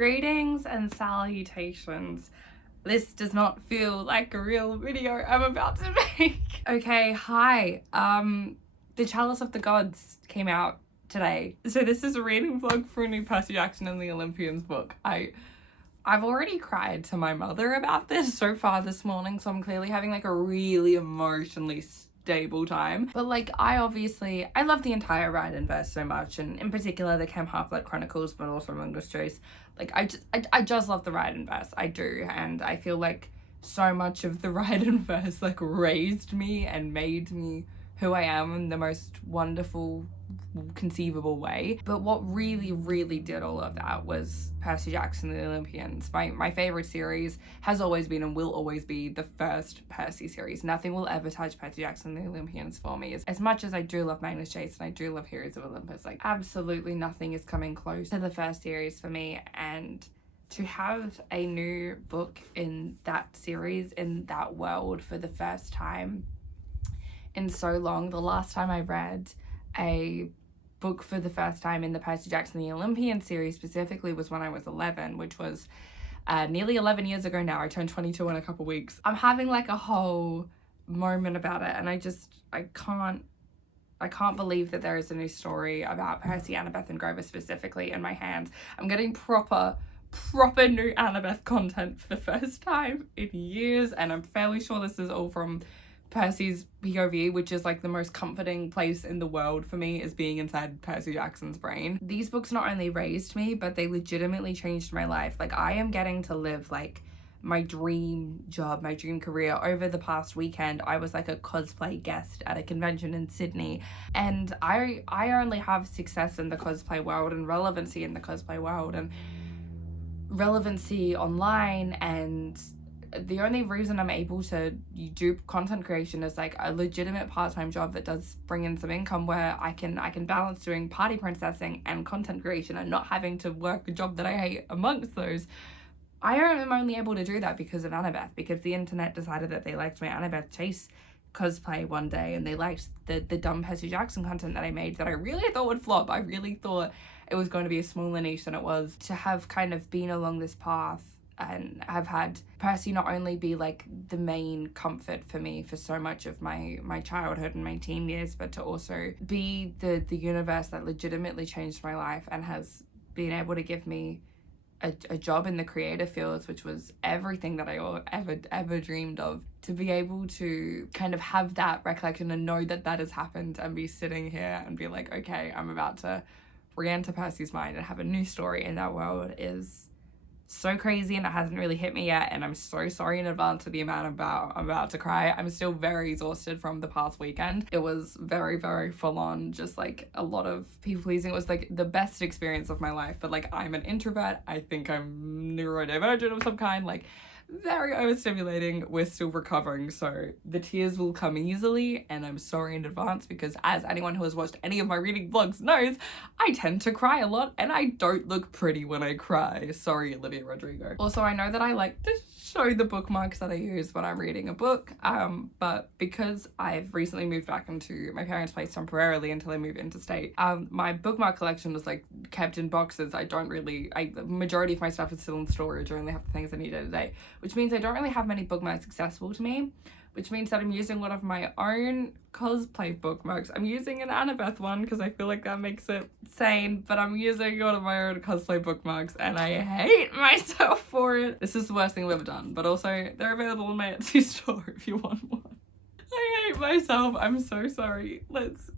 Greetings and salutations. This does not feel like a real video I'm about to make. Okay, hi. The Chalice of the Gods came out today. So this is a reading vlog for a new Percy Jackson and the Olympians book. I've already cried to my mother about this so far this morning, so I'm clearly having like a really emotionally stable time. But like, I love the entire Ride and Verse so much, and in particular the Chem Half-Blood Chronicles, but also Mungo's Choice. Like, I just love the Ride and Verse. I do, and I feel like so much of the Ride and Verse like raised me and made me who I am in the most wonderful conceivable way. But what really did all of that was Percy Jackson and the Olympians. My favorite series has always been and will always be the first Percy series. Nothing will ever touch Percy Jackson and the Olympians for me. As much as I do love Magnus Chase and I do love Heroes of Olympus, like absolutely nothing is coming close to the first series for me. And to have a new book in that series, in that world for the first time in so long. The last time I read a book for the first time in the Percy Jackson the Olympian series specifically was when I was 11, which was nearly 11 years ago now. I turned 22 in a couple weeks. I'm having like a whole moment about it, and I can't believe that there is a new story about Percy, Annabeth, and Grover specifically in my hands. I'm getting proper new Annabeth content for the first time in years, and I'm fairly sure this is all from Percy's POV, which is like the most comforting place in the world for me, is being inside Percy Jackson's brain. These books not only raised me, but they legitimately changed my life. Like, I am getting to live like my dream job, my dream career. Over the past weekend, I was like a cosplay guest at a convention in Sydney, and I only have success in the cosplay world and relevancy in the cosplay world and relevancy online, and the only reason I'm able to do content creation is like a legitimate part-time job that does bring in some income, where I can balance doing party princessing and content creation and not having to work a job that I hate amongst those. I am only able to do that because of Annabeth, because the internet decided that they liked my Annabeth Chase cosplay one day, and they liked the dumb Percy Jackson content that I made that I really thought would flop. I really thought it was going to be a smaller niche than it was. To have kind of been along this path and have had Percy not only be like the main comfort for me for so much of my childhood and my teen years, but to also be the universe that legitimately changed my life and has been able to give me a job in the creative fields, which was everything that I ever dreamed of. To be able to kind of have that recollection and know that that has happened, and be sitting here and be like, okay, I'm about to re-enter Percy's mind and have a new story in that world, is so crazy, and it hasn't really hit me yet, and I'm so sorry in advance for the amount I'm about to cry. I'm still very exhausted from the past weekend. It was very full on, just like a lot of people pleasing. It was like the best experience of my life, but like, I'm an introvert. I think I'm neurodivergent of some kind, like very overstimulating. We're still recovering, so the tears will come easily, and I'm sorry in advance, because as anyone who has watched any of my reading vlogs knows, I tend to cry a lot, and I don't look pretty when I cry. Sorry, Olivia Rodrigo. Also, I know that I like to show the bookmarks that I use when I'm reading a book, but because I've recently moved back into my parents' place temporarily until I move interstate, my bookmark collection was like kept in boxes. The majority of my stuff is still in storage. I only have the things I need day to day, which means I don't really have many bookmarks accessible to me, which means that I'm using one of my own cosplay bookmarks. I'm using an Annabeth one because I feel like that makes it sane, but I'm using one of my own cosplay bookmarks, and I hate myself for it. This is the worst thing I've ever done, but also they're available in my Etsy store if you want one. I hate myself. I'm so sorry. Let's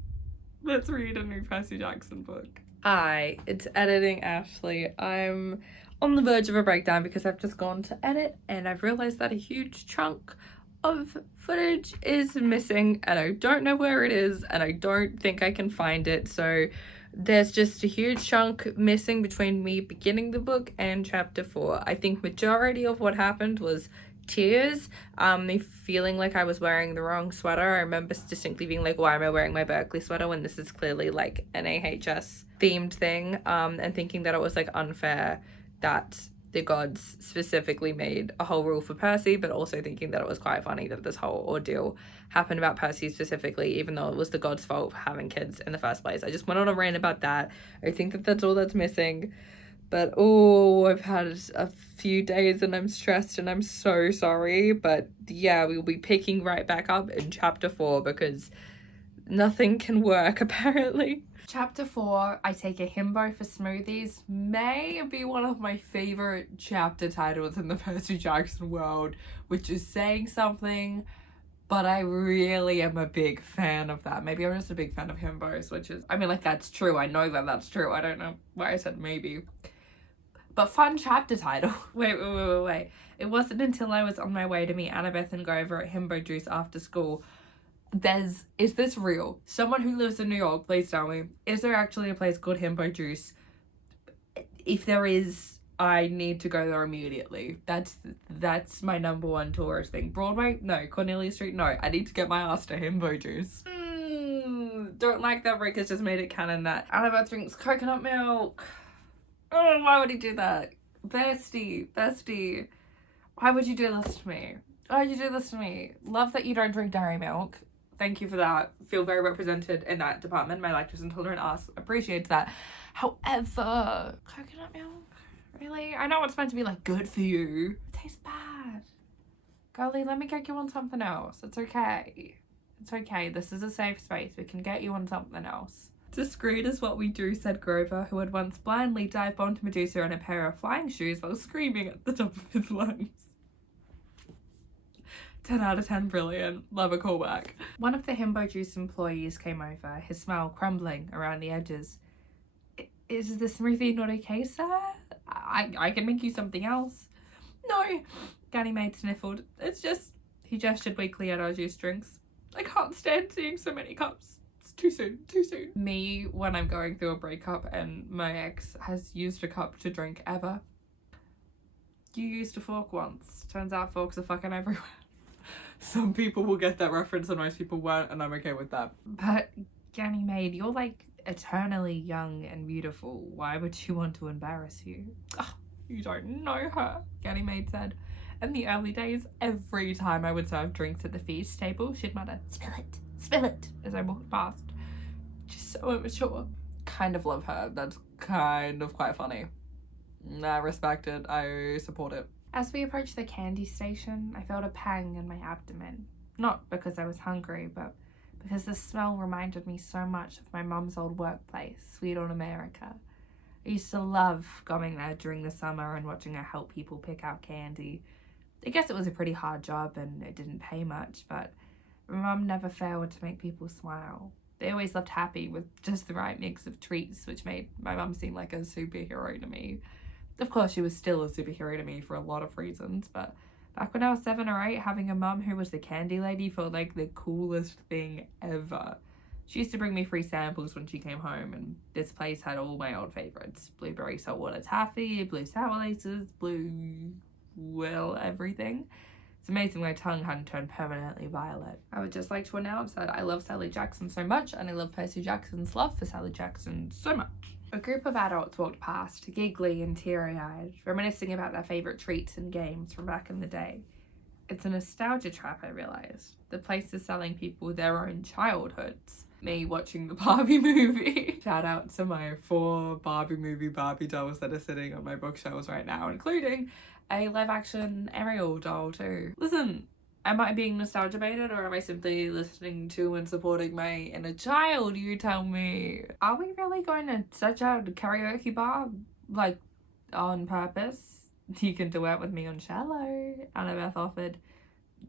read a new Percy Jackson book. It's editing Ashlee. I'm on the verge of a breakdown because I've just gone to edit and I've realized that a huge chunk of footage is missing, and I don't know where it is, and I don't think I can find it. So there's just a huge chunk missing between me beginning the book and chapter 4. I think majority of what happened was tears, me feeling like I was wearing the wrong sweater. I remember distinctly being like, why am I wearing my Berkeley sweater when this is clearly like an AHS themed thing, and thinking that it was like unfair that the gods specifically made a whole rule for Percy, but also thinking that it was quite funny that this whole ordeal happened about Percy specifically, even though it was the gods' fault for having kids in the first place. I just went on a rant about that. I think that that's all that's missing. But oh, I've had a few days and I'm stressed and I'm so sorry. But yeah, we'll be picking right back up in chapter 4 because nothing can work apparently. Chapter 4, I take a himbo for smoothies, may be one of my favorite chapter titles in the Percy Jackson world, which is saying something, but I really am a big fan of that. Maybe I'm just a big fan of himbos, which is, I mean, like, that's true. I know that that's true. I don't know why I said maybe. But fun chapter title. Wait. It wasn't until I was on my way to meet Annabeth and go over at Himbo Juice after school. Is this real? Someone who lives in New York, please tell me. Is there actually a place called Himbo Juice? If there is, I need to go there immediately. That's my number one tourist thing. Broadway? No. Cornelia Street? No. I need to get my ass to Himbo Juice. Don't like that Rick has just made it canon that Annabeth drinks coconut milk. Oh, why would he do that? Bestie. Why would you do this to me? Why would you do this to me? Love that you don't drink dairy milk. Thank you for that. Feel very represented in that department. My lactose intolerant ass appreciates that. However, coconut milk? Really? I know it's meant to be like good for you. It tastes bad. Girlie, let me get you on something else. It's okay. It's okay. This is a safe space. We can get you on something else. Discreet is what we do, said Grover, who had once blindly dive bombed Medusa in a pair of flying shoes while screaming at the top of his lungs. 10 out of 10, brilliant. Love a callback. One of the Himbo Juice employees came over, his smile crumbling around the edges. Is the smoothie not okay, sir? I can make you something else. No, Ganymede sniffled. It's just... He gestured weakly at our juice drinks. I can't stand seeing so many cups. It's too soon. Me, when I'm going through a breakup and my ex has used a cup to drink ever. You used a fork once. Turns out forks are fucking everywhere. Some people will get that reference and most people won't, and I'm okay with that. But Ganymede, you're like eternally young and beautiful. Why would she want to embarrass you? Oh, you don't know her, Ganymede said. In the early days, every time I would serve drinks at the feast table, she'd mutter, spill it, as I walked past. She's so immature. Kind of love her. That's kind of quite funny. I respect it. I support it. As we approached the candy station, I felt a pang in my abdomen. Not because I was hungry, but because the smell reminded me so much of my mum's old workplace, Sweet on America. I used to love going there during the summer and watching her help people pick out candy. I guess it was a pretty hard job and it didn't pay much, but my mum never failed to make people smile. They always looked happy with just the right mix of treats, which made my mum seem like a superhero to me. Of course, she was still a superhero to me for a lot of reasons, but back when I was 7 or 8, having a mum who was the candy lady felt like the coolest thing ever. She used to bring me free samples when she came home, and this place had all my old favourites. Blueberry saltwater taffy, blue sour laces, everything. It's amazing my tongue hadn't turned permanently violet. I would just like to announce that I love Sally Jackson so much, and I love Percy Jackson's love for Sally Jackson so much. A group of adults walked past, giggly and teary-eyed, reminiscing about their favourite treats and games from back in the day. It's a nostalgia trap, I realised. The place is selling people their own childhoods. Me watching the Barbie movie. Shout out to my 4 Barbie movie Barbie dolls that are sitting on my bookshelves right now, including a live-action Ariel doll too. Listen, am I being nostalgia baited or am I simply listening to and supporting my inner child? You tell me. Are we really going to search out a karaoke bar, like, on purpose? You can duet with me on cello, Annabeth offered.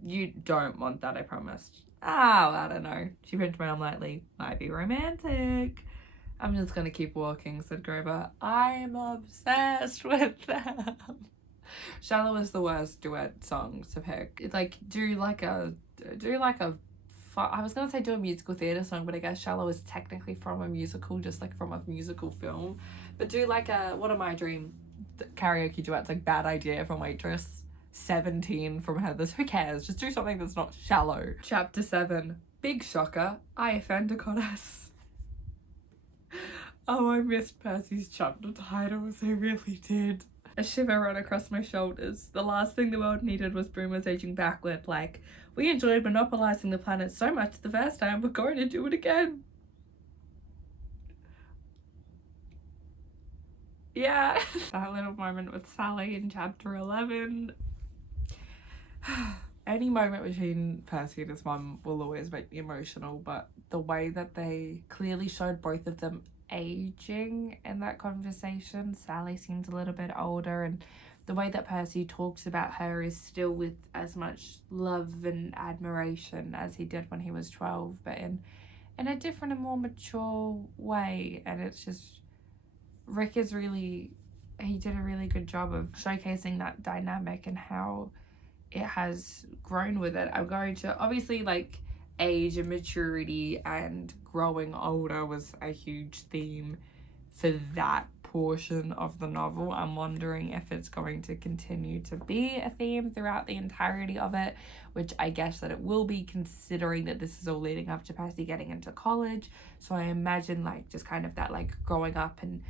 You don't want that, I promised. Oh, I don't know. She pinched my arm lightly. Might be romantic. I'm just gonna keep walking, said Grover. I'm obsessed with them. Shallow is the worst duet song to pick. Like, do I was gonna say do a musical theatre song, but I guess Shallow is technically from a musical, just like from a musical film. But do like a What Am I Dream karaoke duets, like Bad Idea from Waitress, 17 from Heathers. Who cares? Just do something that's not shallow. Chapter 7. Big shocker. I offend a goddess. Oh, I missed Percy's chapter titles. I really did. A shiver ran across my shoulders. The last thing the world needed was boomers aging backward, like, we enjoyed monopolising the planet so much the first time, we're going to do it again. Yeah. That little moment with Sally in chapter 11. Any moment between Percy and his mum will always make me emotional, but the way that they clearly showed both of them aging in that conversation, Sally seems a little bit older, and the way that Percy talks about her is still with as much love and admiration as he did when he was 12, but in a different and more mature way. And it's just, Rick is really, he did a really good job of showcasing that dynamic and how it has grown with it. I'm going to, obviously, like, age and maturity and growing older was a huge theme for that portion of the novel. I'm wondering if it's going to continue to be a theme throughout the entirety of it, which I guess that it will be, considering that this is all leading up to Percy getting into college. So I imagine, like, just kind of that, like, growing up and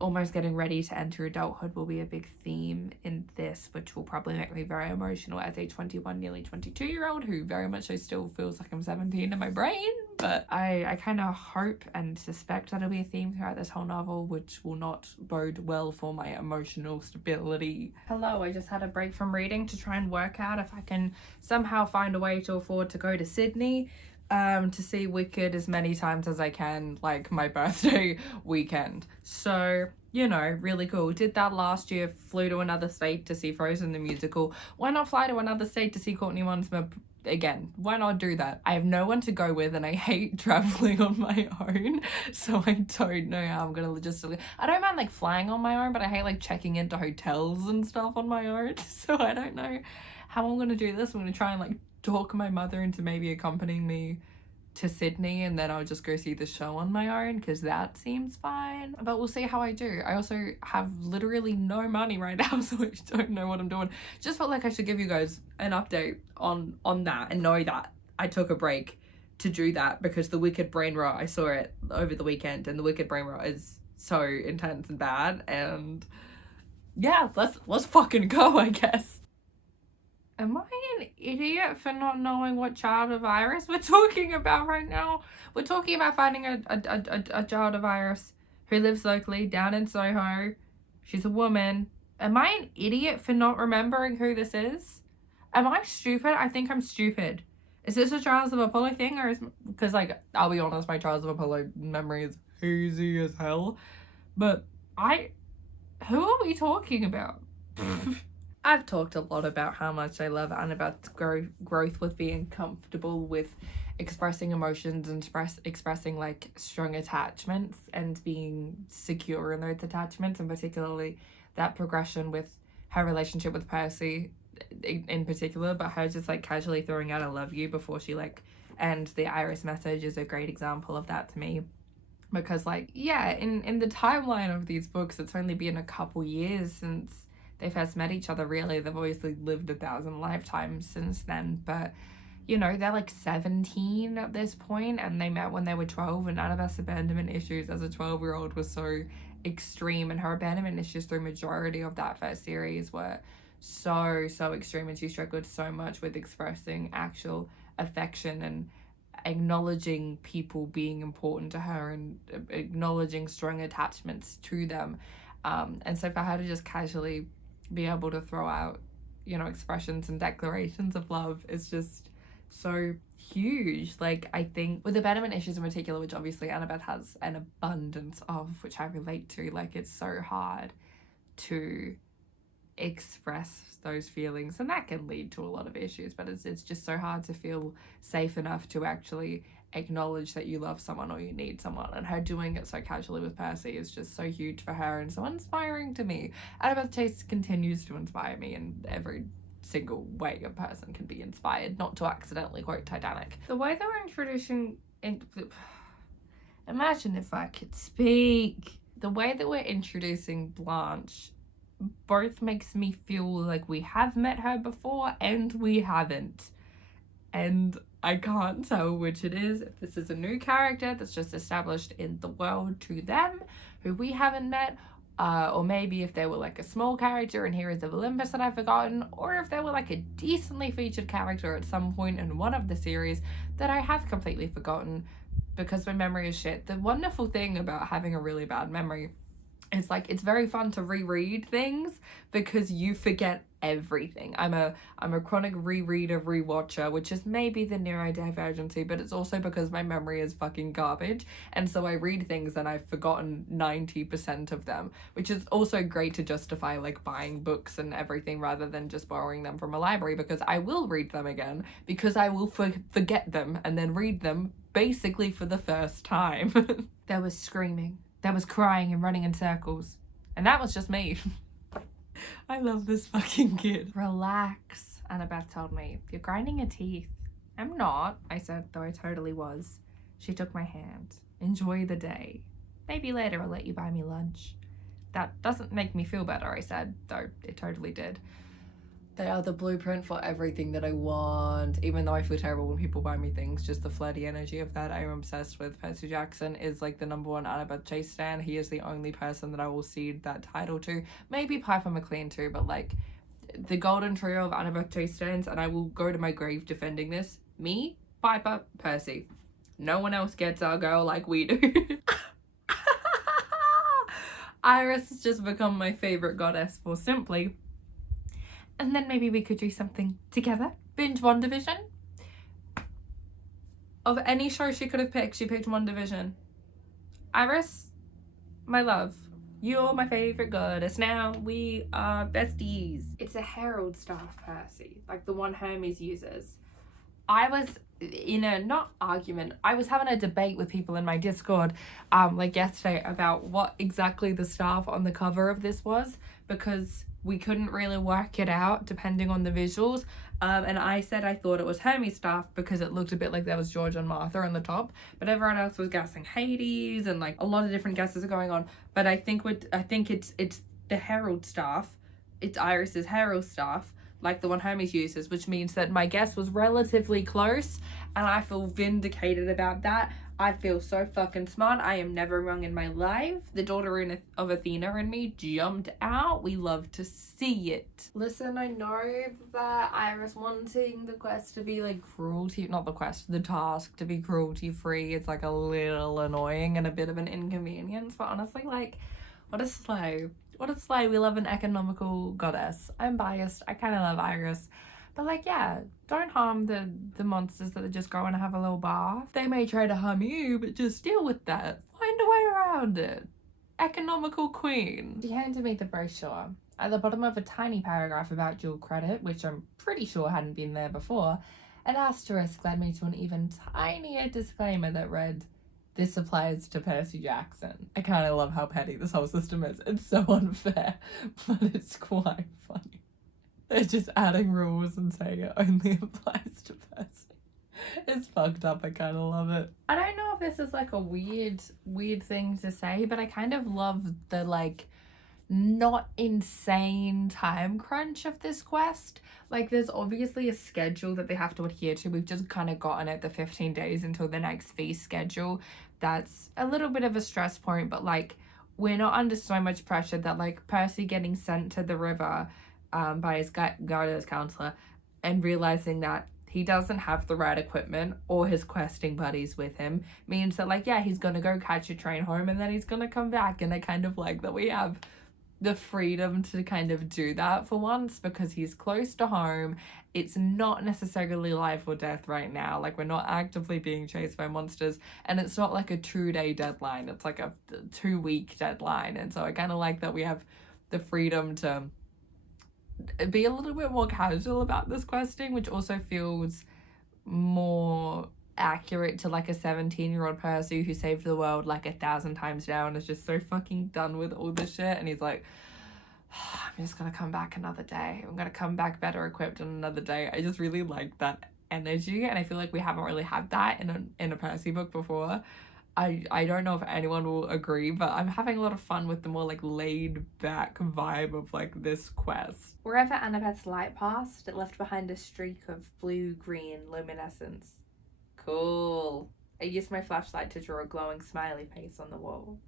almost getting ready to enter adulthood will be a big theme in this, which will probably make me very emotional as a 21, nearly 22-year-old who very much so still feels like I'm 17 in my brain. But I kind of hope and suspect that'll be a theme throughout this whole novel, which will not bode well for my emotional stability. Hello, I just had a break from reading to try and work out if I can somehow find a way to afford to go to Sydney to see Wicked as many times as I can, like my birthday weekend. So, you know, really cool. Did that last year, flew to another state to see Frozen the musical. Why not fly to another state to see Courtney Monsma again? Why not do that? I have no one to go with and I hate traveling on my own, so I don't know how I'm gonna logistically. I don't mind like flying on my own, but I hate like checking into hotels and stuff on my own, so I don't know how I'm gonna do this. I'm gonna try and like talk my mother into maybe accompanying me to Sydney, and then I'll just go see the show on my own because that seems fine. But we'll see how I do. I also have literally no money right now, so I don't know what I'm doing. Just felt like I should give you guys an update on that and know that I took a break to do that because the Wicked brain rot, I saw it over the weekend, and the Wicked brain rot is so intense and bad. And yeah, let's fucking go, I guess. Am I an idiot for not knowing what child of Iris we're talking about right now? We're talking about finding a child of Iris who lives locally down in Soho. She's a woman. Am I an idiot for not remembering who this is? Am I stupid? I think I'm stupid. Is this a Trials of Apollo thing, or is, because like, I'll be honest, my Trials of Apollo memory is hazy as hell. But who are we talking about? I've talked a lot about how much I love Annabeth's growth with being comfortable with expressing emotions and expressing like strong attachments and being secure in those attachments, and particularly that progression with her relationship with Percy in particular, but her just like casually throwing out "I love you" before she like ends the Iris message is a great example of that to me. Because like, yeah, in the timeline of these books, it's only been a couple years since they first met each other, really. They've obviously lived 1,000 lifetimes since then, but you know, they're like 17 at this point, and they met when they were 12, and Annabeth's abandonment issues as a 12-year-old was so extreme, and her abandonment issues through majority of that first series were so extreme, and she struggled so much with expressing actual affection and acknowledging people being important to her and acknowledging strong attachments to them. And so for her to just casually be able to throw out, you know, expressions and declarations of love is just so huge. Like, I think with abandonment issues in particular, which obviously Annabeth has an abundance of, which I relate to, like, it's so hard to express those feelings, and that can lead to a lot of issues, but it's just so hard to feel safe enough to actually acknowledge that you love someone or you need someone, and her doing it so casually with Percy is just so huge for her and so inspiring to me. Annabeth Chase continues to inspire me in every single way a person can be inspired, not to accidentally quote Titanic. The way they were introducing imagine if I could speak. The way that we're introducing Blanche both makes me feel like we have met her before and we haven't, and I can't tell which it is. If this is a new character that's just established in the world to them who we haven't met, or maybe if they were like a small character in Heroes of Olympus that I've forgotten, or if they were like a decently featured character at some point in one of the series that I have completely forgotten because my memory is shit. The wonderful thing about having a really bad memory it's like, it's very fun to reread things because you forget everything. I'm a chronic rereader, rewatcher, which is maybe the neurodivergency, but it's also because my memory is fucking garbage, and so I read things and I've forgotten 90% of them, which is also great to justify like buying books and everything rather than just borrowing them from a library, because I will read them again because I will forget them and then read them basically for the first time. There was screaming, there was crying and running in circles, and that was just me. I love this fucking kid. Relax, Annabeth told me. You're grinding your teeth. I'm not, I said, though I totally was. She took my hand. Enjoy the day. Maybe later I'll let you buy me lunch. That doesn't make me feel better, I said, though it totally did. They are the blueprint for everything that I want. Even though I feel terrible when people buy me things, just the flirty energy of that. I'm obsessed with. Percy Jackson is like the #1 Annabeth Chase stan. He is the only person that I will cede that title to. Maybe Piper McLean too, but like the golden trio of Annabeth Chase stans, and I will go to my grave defending this. Me, Piper, Percy. No one else gets our girl like we do. Iris has just become my favorite goddess for simply. And then maybe we could do something together. Binge WandaVision. Of any show she could have picked, she picked WandaVision. Iris, my love, you're my favorite goddess. Now we are besties. It's a herald staff, Percy, like the one Hermes uses. I was in a, not argument, I was having a debate with people in my Discord like yesterday about what exactly the staff on the cover of this was, because we couldn't really work it out depending on the visuals. And I said I thought it was Hermes staff because it looked a bit like there was George and Martha on the top, but everyone else was guessing Hades, and like a lot of different guesses are going on. But I think it's the herald staff. It's Iris's herald staff, like the one Hermes uses, which means that my guess was relatively close, and I feel vindicated about that. I feel so fucking smart. I am never wrong in my life. The daughter of Athena in me jumped out. We love to see it. Listen, I know that Iris wanting the quest to be like cruelty, not the quest, the task to be cruelty free, it's like a little annoying and a bit of an inconvenience, but honestly, like, what a slay. What a slay. We love an economical goddess. I'm biased. I kind of love Iris. But like, yeah, don't harm the monsters that are just going to have a little bath. They may try to harm you, but just deal with that. Find a way around it. Economical queen. She handed me the brochure. At the bottom of a tiny paragraph about dual credit, which I'm pretty sure hadn't been there before, an asterisk led me to an even tinier disclaimer that read, "This applies to Percy Jackson." I kind of love how petty this whole system is. It's so unfair, but it's quite funny. They're just adding rules and saying it only applies to Percy. It's fucked up. I kind of love it. I don't know if this is like a weird thing to say, but I kind of love the like not insane time crunch of this quest. Like, there's obviously a schedule that they have to adhere to. We've just kind of gotten it the 15 days until the next feast schedule. That's a little bit of a stress point, but like, we're not under so much pressure that like Percy getting sent to the river by his guidance counselor and realizing that he doesn't have the right equipment or his questing buddies with him means that like, yeah, he's gonna go catch a train home and then he's gonna come back. And I kind of like that we have the freedom to kind of do that for once, because he's close to home. It's not necessarily life or death right now. Like, we're not actively being chased by monsters, and it's not like a 2-day deadline. It's like a 2-week deadline. And so I kind of like that we have the freedom to be a little bit more casual about this questing, which also feels more accurate to like a 17-year-old Percy who saved the world like 1,000 times now and is just so fucking done with all this shit, and he's like, I'm just gonna come back another day. I'm gonna come back better equipped on another day. I just really like that energy, and I feel like we haven't really had that in a Percy book before. I don't know if anyone will agree, but I'm having a lot of fun with the more like laid back vibe of like this quest. Wherever Annabeth's light passed, it left behind a streak of blue-green luminescence. Cool. I used my flashlight to draw a glowing smiley face on the wall.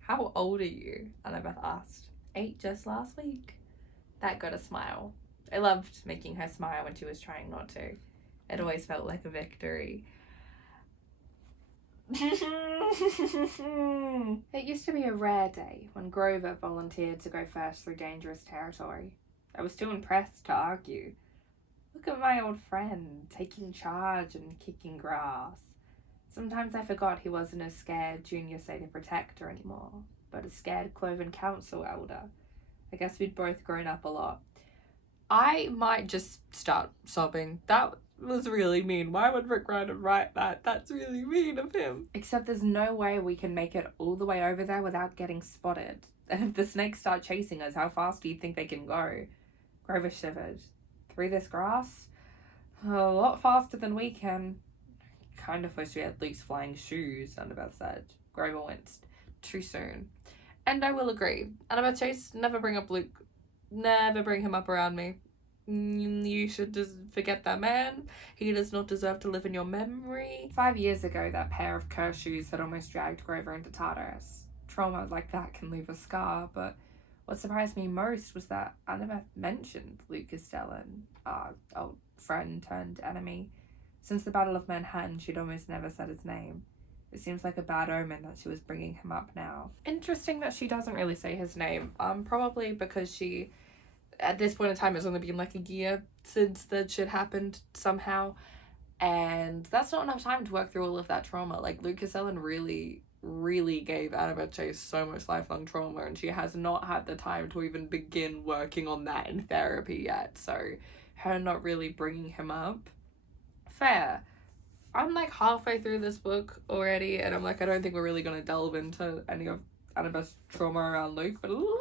How old are you? Annabeth asked. 8 just last week. That got a smile. I loved making her smile when she was trying not to. It always felt like a victory. It used to be a rare day when Grover volunteered to go first through dangerous territory. I was too impressed to argue. Look at my old friend, taking charge and kicking grass. Sometimes I forgot he wasn't a scared junior state protector anymore, but a scared Cloven Council elder. I guess we'd both grown up a lot. I might just start sobbing. That was really mean. Why would Rick Riordan write that? That's really mean of him. Except there's no way we can make it all the way over there without getting spotted. And if the snakes start chasing us, how fast do you think they can go? Grover shivered. Through this grass? A lot faster than we can. Kind of wish we had Luke's flying shoes, Annabeth said. Grover winced. Too soon. And I will agree. Annabeth Chase, never bring up Luke. Never bring him up around me. You should just forget that man. He does not deserve to live in your memory. 5 years ago, that pair of Kerr shoes had almost dragged Grover into Tartarus. Trauma like that can leave a scar, but what surprised me most was that Annabeth mentioned Luke Castellan, our old friend turned enemy. Since the Battle of Manhattan, she'd almost never said his name. It seems like a bad omen that she was bringing him up now. Interesting that she doesn't really say his name. Probably because she, at this point in time, it's only been like a year since that shit happened somehow. And that's not enough time to work through all of that trauma. Like, Luke Castellan really gave Annabeth Chase so much lifelong trauma, and she has not had the time to even begin working on that in therapy yet. So her not really bringing him up, fair. I'm like halfway through this book already, and I'm like, I don't think we're really going to delve into any of Annabeth's trauma around Luke, but a little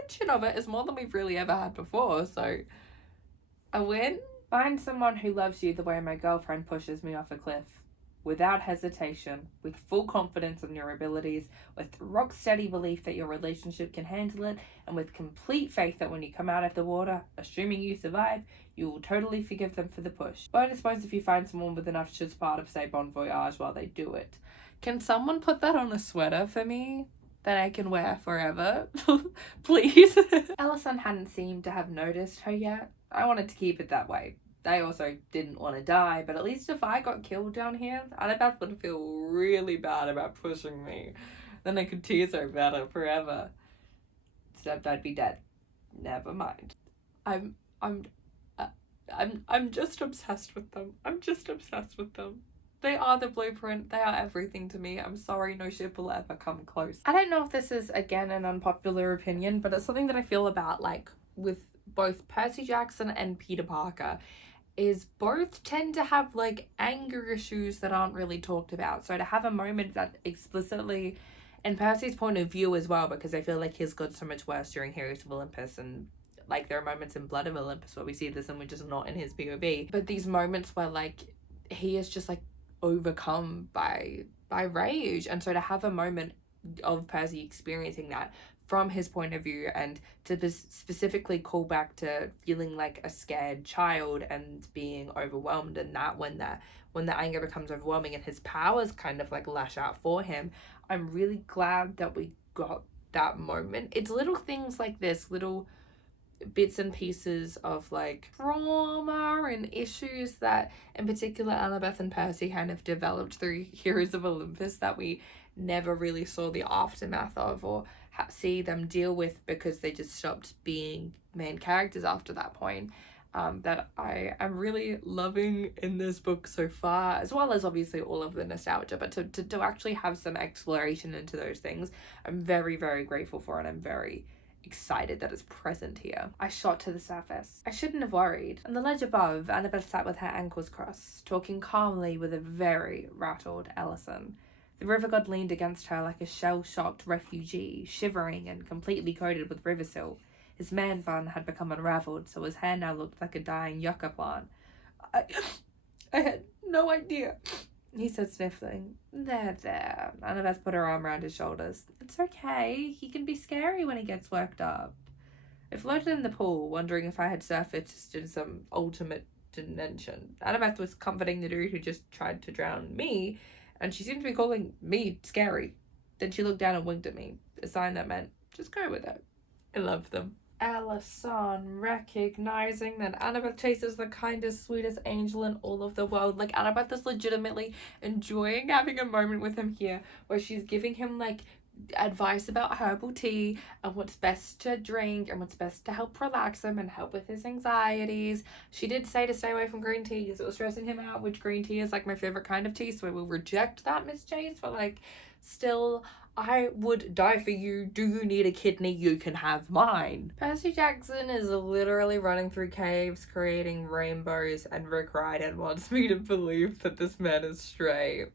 mention of it is more than we've really ever had before, so a win. Find someone who loves you the way my girlfriend pushes me off a cliff. Without hesitation, with full confidence in your abilities, with rock-steady belief that your relationship can handle it, and with complete faith that when you come out of the water, assuming you survive, you will totally forgive them for the push. But I suppose if you find someone with enough chutzpah to say bon voyage while they do it. Can someone put that on a sweater for me that I can wear forever? Please. Ellison hadn't seemed to have noticed her yet. I wanted to keep it that way. I also didn't want to die, but at least if I got killed down here, Annabeth would feel really bad about pushing me. Then I could tease her about it forever. Except I'd be dead. Never mind. I'm just obsessed with them. I'm just obsessed with them. They are the blueprint. They are everything to me. I'm sorry no ship will ever come close. I don't know if this is, again, an unpopular opinion, but it's something that I feel about, like, with both Percy Jackson and Peter Parker, is both tend to have, like, anger issues that aren't really talked about. So to have a moment that explicitly, and Percy's point of view as well, because I feel like he's got so much worse during Heroes of Olympus, and like there are moments in Blood of Olympus where we see this and we're just not in his POV, but these moments where like he is just like overcome by rage, and so to have a moment of Percy experiencing that from his point of view, and to specifically call back to feeling like a scared child and being overwhelmed, and that when the anger becomes overwhelming and his powers kind of like lash out for him, I'm really glad that we got that moment. It's little things like this, little bits and pieces of like trauma and issues that in particular Annabeth and Percy kind of developed through Heroes of Olympus that we never really saw the aftermath of, or see them deal with because they just stopped being main characters after that point, that I am really loving in this book so far, as well as obviously all of the nostalgia, but to actually have some exploration into those things, I'm very grateful for, and I'm very excited that it's present here. I shot to the surface. I shouldn't have worried. On the ledge above, Annabeth sat with her ankles crossed, talking calmly with a very rattled Ellison. The river god leaned against her like a shell-shocked refugee, shivering and completely coated with river silt. His man bun had become unraveled, so his hair now looked like a dying yucca plant. I had no idea, he said, sniffling. There. Annabeth put her arm around his shoulders. It's okay. He can be scary when he gets worked up. I floated in the pool, wondering if I had surfaced in some ultimate dimension. Annabeth was comforting the dude who just tried to drown me, and she seemed to be calling me scary. Then she looked down and winked at me, a sign that meant, just go with it. I love them. Ellison, recognizing that Annabeth Chase is the kindest, sweetest angel in all of the world. Like, Annabeth is legitimately enjoying having a moment with him here where she's giving him, like, advice about herbal tea and what's best to drink and what's best to help relax him and help with his anxieties. She did say to stay away from green tea because it was stressing him out, which green tea is, like, my favorite kind of tea, so I will reject that, Miss Chase, but, like, still, I would die for you. Do you need a kidney? You can have mine. Percy Jackson is literally running through caves, creating rainbows, and Rick Riordan wants me to believe that this man is straight.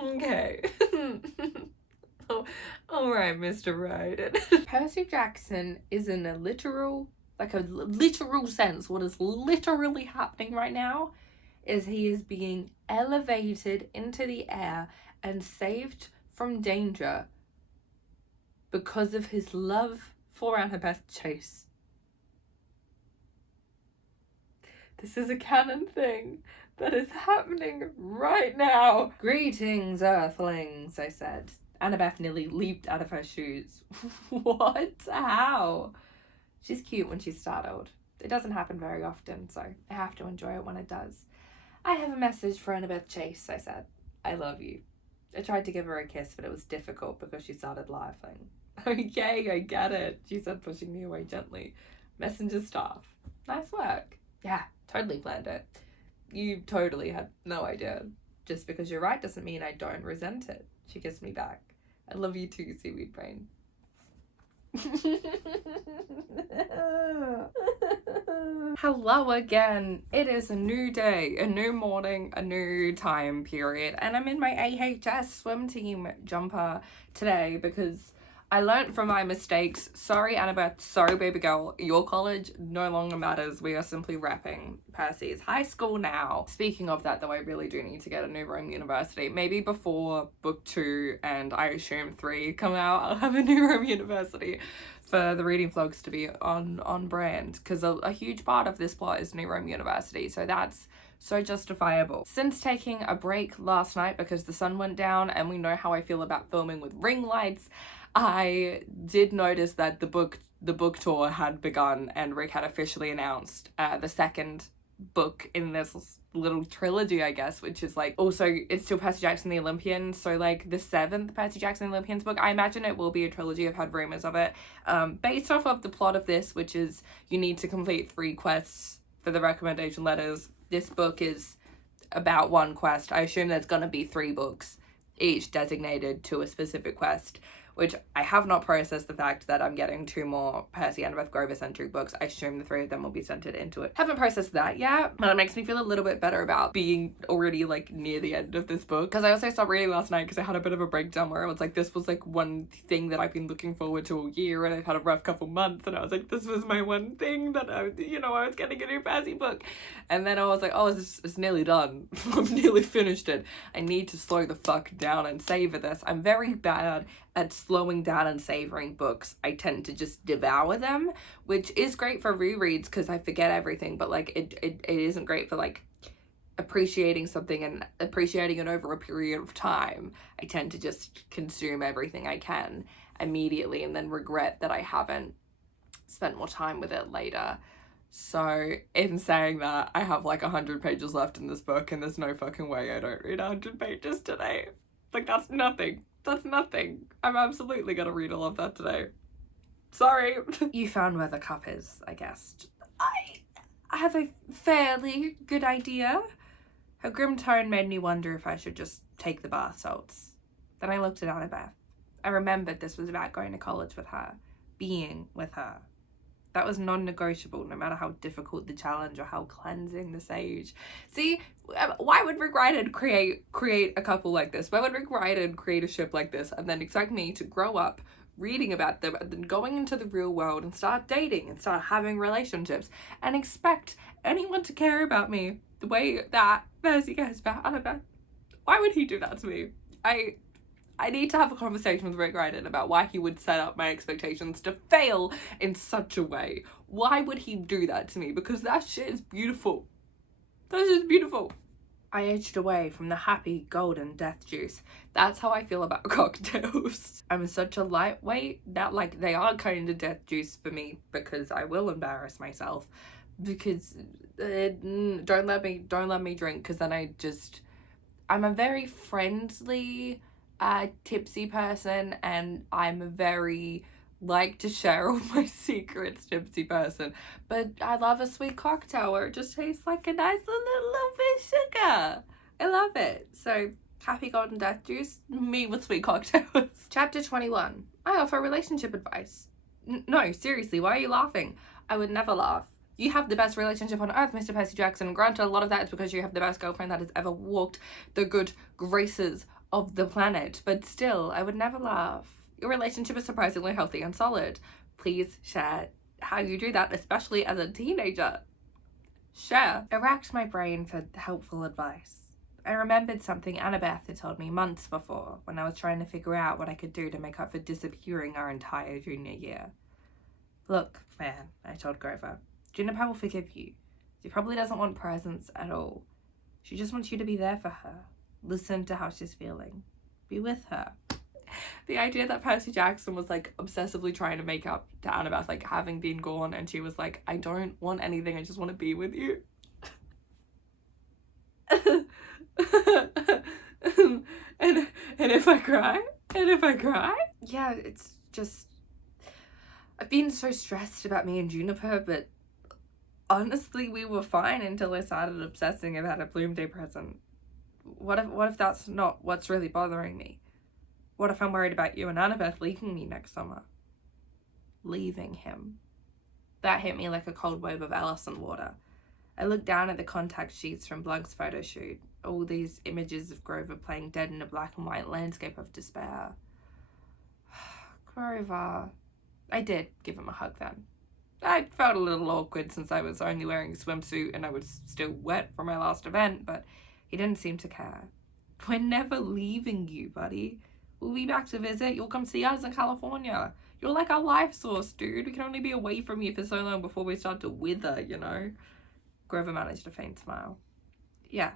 Okay. Oh, alright, Mr. Riordan. Percy Jackson is in a literal sense, what is literally happening right now is he is being elevated into the air and saved from danger because of his love for Annabeth Chase. This is a canon thing that is happening right now. Greetings, Earthlings, I said. Annabeth nearly leaped out of her shoes. What? How? She's cute when she's startled. It doesn't happen very often, so I have to enjoy it when it does. I have a message for Annabeth Chase, I said. I love you. I tried to give her a kiss, but it was difficult because she started laughing. Okay, I get it, she said, pushing me away gently. Messenger staff. Nice work. Yeah, totally planned it. You totally had no idea. Just because you're right doesn't mean I don't resent it. She kissed me back. I love you too, seaweed brain. Hello again. It is a new day, a new morning, a new time period, and I'm in my AHS swim team jumper today because I learned from my mistakes. Sorry, Annabeth. Sorry, baby girl. Your college no longer matters. We are simply wrapping Percy's high school now. Speaking of that, though, I really do need to get a new Rome University. Maybe before book 2 and I assume 3 come out, I'll have a new Rome University for the reading vlogs to be on brand, because a huge part of this plot is New Rome University, so that's so justifiable. Since taking a break last night because the sun went down and we know how I feel about filming with ring lights, I did notice that the book tour had begun and Rick had officially announced the second book in this little trilogy, I guess, which is like, also it's still Percy Jackson the Olympian, so like the 7th Percy Jackson the Olympian's book. I imagine it will be a trilogy. I've heard rumors of it, based off of the plot of this, which is you need to complete 3 quests for the recommendation letters. This book is about 1 quest. I assume there's gonna be 3 books, each designated to a specific quest, which I have not processed the fact that I'm getting 2 more Percy Annabeth Grover-centric books. I assume the 3 of them will be centered into it. Haven't processed that yet, but it makes me feel a little bit better about being already like near the end of this book. Because I also stopped reading last night because I had a bit of a breakdown where I was like, this was like one thing that I've been looking forward to all year, and I've had a rough couple months, and I was like, this was my one thing that I was getting a new Percy book. And then I was like, oh, it's nearly done. I've nearly finished it. I need to slow the fuck down and savor this. I'm very bad at slowing down and savoring books. I tend to just devour them, which is great for rereads because I forget everything, but like it isn't great for like appreciating something and appreciating it over a period of time. I tend to just consume everything I can immediately and then regret that I haven't spent more time with it later. So in saying that, I have like 100 pages left in this book, and there's no fucking way I don't read 100 pages today. Like, that's nothing. That's nothing. I'm absolutely gonna read all of that today. Sorry. You found where the cup is, I guess. I have a fairly good idea. Her grim tone made me wonder if I should just take the bath salts. Then I looked at Annabeth. I remembered this was about going to college with her, being with her. That was non-negotiable, no matter how difficult the challenge or how cleansing the sage. See, why would Rick Riordan create a couple like this? Why would Rick Riordan create a ship like this and then expect me to grow up reading about them and then going into the real world and start dating and start having relationships and expect anyone to care about me the way that Percy cares about Annabeth? Why would he do that to me? I need to have a conversation with Rick Riordan about why he would set up my expectations to fail in such a way. Why would he do that to me? Because that shit is beautiful. That shit is beautiful. I edged away from the happy golden death juice. That's how I feel about cocktails. I'm such a lightweight that, like, they are kind of death juice for me because I will embarrass myself. Because don't let me drink, because then I'm a very friendly tipsy person, and I'm a very like to share all my secrets tipsy person, but I love a sweet cocktail where it just tastes like a nice little bit of sugar. I love it. So happy golden death juice, me with sweet cocktails. Chapter 21. I offer relationship advice. No, seriously, why are you laughing? I would never laugh. You have the best relationship on earth, Mr. Percy Jackson. Granted, a lot of that is because you have the best girlfriend that has ever walked the good graces of the planet, but still, I would never laugh. Your relationship is surprisingly healthy and solid. Please share how you do that, especially as a teenager. Share. I racked my brain for helpful advice. I remembered something Annabeth had told me months before when I was trying to figure out what I could do to make up for disappearing our entire junior year. Look, man, I told Grover, Juniper will forgive you. She probably doesn't want presents at all. She just wants you to be there for her. Listen to how she's feeling. Be with her. The idea that Percy Jackson was like obsessively trying to make up to Annabeth, like having been gone, and she was like, I don't want anything, I just want to be with you. and if I cry, yeah, it's just, I've been so stressed about me and Juniper, but honestly, we were fine until I started obsessing about a Bloom Day present. What if that's not what's really bothering me? What if I'm worried about you and Annabeth leaving me next summer? Leaving him. That hit me like a cold wave of Ellison water. I looked down at the contact sheets from Blunk's photo shoot. All these images of Grover playing dead in a black and white landscape of despair. Grover. I did give him a hug then. I felt a little awkward since I was only wearing a swimsuit and I was still wet from my last event, but he didn't seem to care. We're never leaving you, buddy. We'll be back to visit. You'll come see us in California. You're like our life source, dude. We can only be away from you for so long before we start to wither, you know? Grover managed a faint smile. Yeah,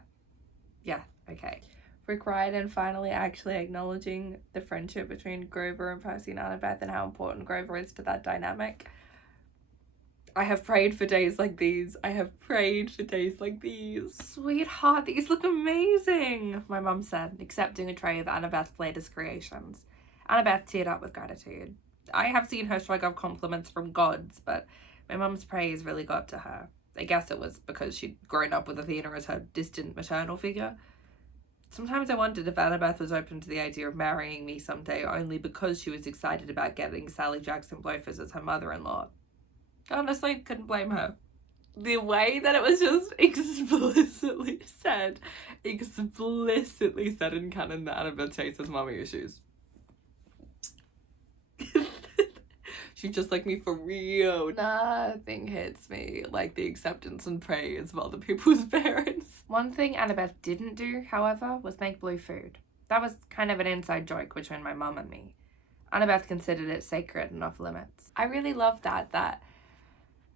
okay. Rick Riordan finally actually acknowledging the friendship between Grover and Percy and Annabeth and how important Grover is to that dynamic. I have prayed for days like these. Sweetheart, these look amazing, my mum said, accepting a tray of Annabeth's latest creations. Annabeth teared up with gratitude. I have seen her shrug off compliments from gods, but my mum's praise really got to her. I guess it was because she'd grown up with Athena as her distant maternal figure. Sometimes I wondered if Annabeth was open to the idea of marrying me someday only because she was excited about getting Sally Jackson Blofeld as her mother-in-law. Honestly, couldn't blame her. The way that it was just explicitly said in canon that Annabeth takes his mommy issues. She's just like me for real. Nothing hits me like the acceptance and praise of other people's parents. One thing Annabeth didn't do, however, was make blue food. That was kind of an inside joke between my mum and me. Annabeth considered it sacred and off limits. I really love that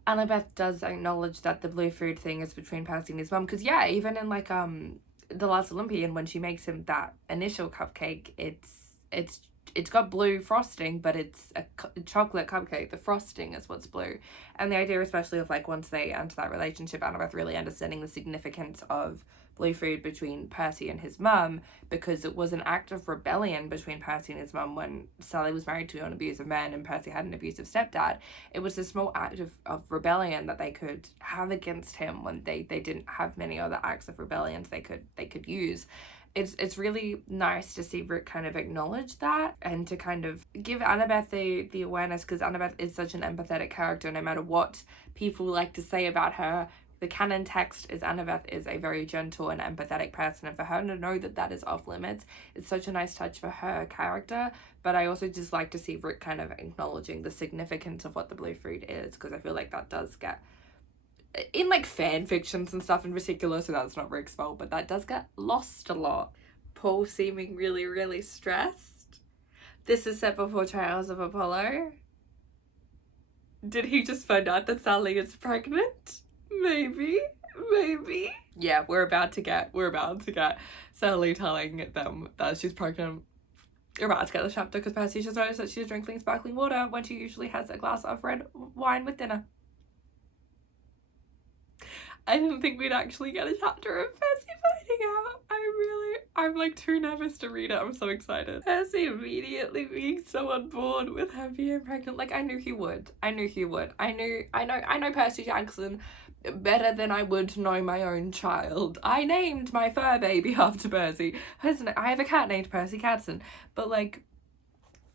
Annabeth does acknowledge that the blue food thing is between Percy and his mum, because yeah, even in like The Last Olympian, when she makes him that initial cupcake, it's got blue frosting, but it's a chocolate cupcake. The frosting is what's blue. And the idea, especially of like once they enter that relationship, Annabeth really understanding the significance of blue food between Percy and his mum, because it was an act of rebellion between Percy and his mum when Sally was married to an abusive man and Percy had an abusive stepdad. It was a small act of rebellion that they could have against him when they didn't have many other acts of rebellions they could use. It's really nice to see Rick kind of acknowledge that and to kind of give Annabeth the awareness, because Annabeth is such an empathetic character. No matter what people like to say about her, the canon text is Annabeth is a very gentle and empathetic person, and for her to know that is off limits, it's such a nice touch for her character. But I also just like to see Rick kind of acknowledging the significance of what the blue food is, because I feel like that does get in like fan fictions and stuff in particular, so that's not Rick's fault, but that does get lost a lot. Paul seeming really, really stressed. This is set before Trials of Apollo. Did he just find out that Sally is pregnant? Maybe. maybe. Yeah, we're about to get Sally telling them that she's pregnant. You're about to get the chapter because Percy just noticed that she's drinking sparkling water when she usually has a glass of red wine with dinner. I didn't think we'd actually get a chapter of Percy finding out. I'm like too nervous to read it. I'm so excited. Percy immediately being so on board with her being pregnant. Like, I knew he would. I know Percy Jackson better than I would know my own child. I named my fur baby after Percy. I have a cat named Percy Catson. But like,